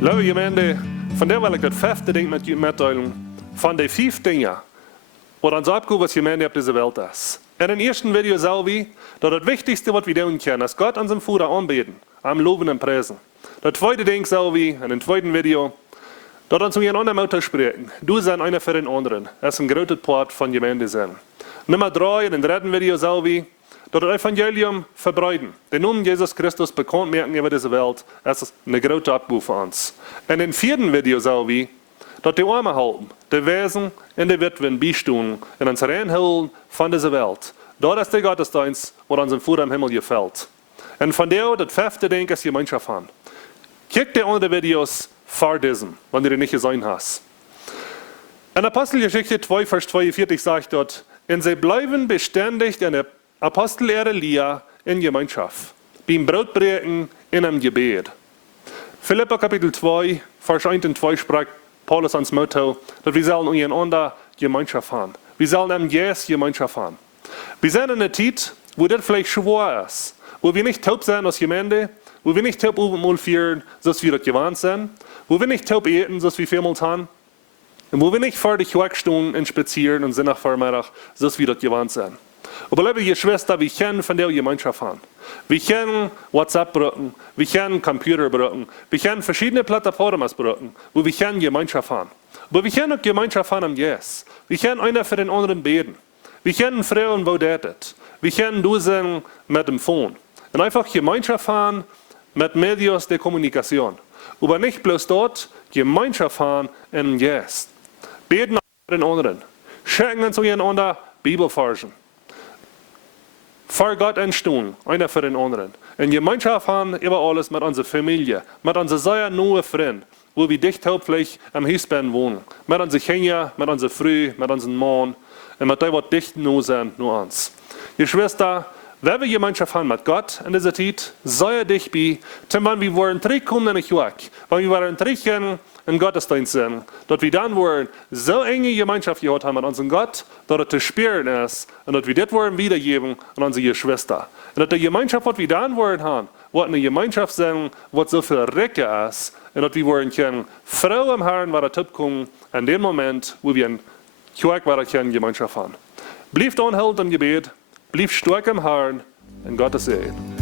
Lieve gemeente, vandaar wil ik het vijfde ding met jullie mitteilen. Van de 5 dingen, wat ons opgave als gemeente op deze wereld is. In de eerste video zal we dat het wichtigste wat we doen kunnen, is God onze Vader aanbeten, am loven en prijzen. Dat tweede ding zal we in de tweede video, dat ons een ander moet spreken. Du zijn einer voor den anderen. Dat is een grote part van gemeente zijn. Nummer 3 in de derde video zal we dat het evangelium verbreiden. De naam Jesus Christus bekend maken over deze wereld, is een grote opgave voor ons. En in de vierde video zal we dat de armen helpen, de wezen en de witwen bijstaan en ons reinhouden van deze wereld. Dat is de godsdienst wat ons Vader im Himmel gefällt. En vandaar dat vijfde ding is gemeenschap aan. Kijk de andere video's voor deze, wanneer je niet gezien hast. In Apostelgeschichte 2, Vers 42 sagt dort, en zij blijven beständig in de Apostelehre Lia in Gemeinschaft, beim Brotbreken in einem Gebet. Philippa Kapitel 2, Vers 1 und 2 spricht Paulus ans Motto, dass wir sollen untereinander Gemeinschaft haben. Wir sollen am Yes Gemeinschaft haben. Wir sind in einer Zeit, wo das vielleicht schwer ist, wo wir nicht taub sind als Gemeinde, wo wir nicht taub mal führen, so wie wir das gewohnt sind, wo wir nicht taub eten, so wie wir vielmals haben, und wo wir nicht fertig wegstehen und spazieren und sind nach Vormittag, so wie wir das gewohnt sind. Aber liebe Geschwister, wir können von der Gemeinschaft haben. Wir können WhatsApp brauchen, wir können Computer brauchen, wir können verschiedene Plattformen brauchen, wo wir können Gemeinschaft haben. Aber wir können auch Gemeinschaft haben am Yes. Wir können einer für den anderen beten. Wir können Frauen, wo das. Wir können dusen mit dem Phone. Und einfach Gemeinschaft haben mit Medios der Kommunikation. Aber nicht bloß dort, Gemeinschaft haben im Yes. Beten für den anderen. Schicken uns untereinander Bibelversen. Vor Gott entstehen, einer für den anderen. In Gemeinschaft haben über alles mit unserer Familie, mit unseren sehr nahen Freunden, wo wir dicht hauptsächlich am Hausband wohnen. Mit unseren Kindern, mit unserer Frau, mit unseren Mann und mit dem, was dicht nah sind, nur uns. Geschwister, wenn wir Gemeinschaft haben mit Gott in dieser Zeit, sei dicht bei, denn wenn wir wollen zurückkommen in die Kirche, wenn wir wollen zurückgehen in Gottesdienst sind, dass wir dann wollen so enge Gemeinschaft gehabt haben mit unserem Gott, dass es zu spüren ist und dass wir das wollen wiedergeben an unsere Geschwister. Und dass die Gemeinschaft, was wir dann wollen haben, was eine Gemeinschaft sind, was so viel Recke ist, und dass wir wollen können, Frau im Herrn, was er kommen, in dem Moment, wo wir in Kirche, was er Gemeinschaft haben. Bleibt anhaltend im Gebet, bleibt stark im Herrn, und Gottes Segen.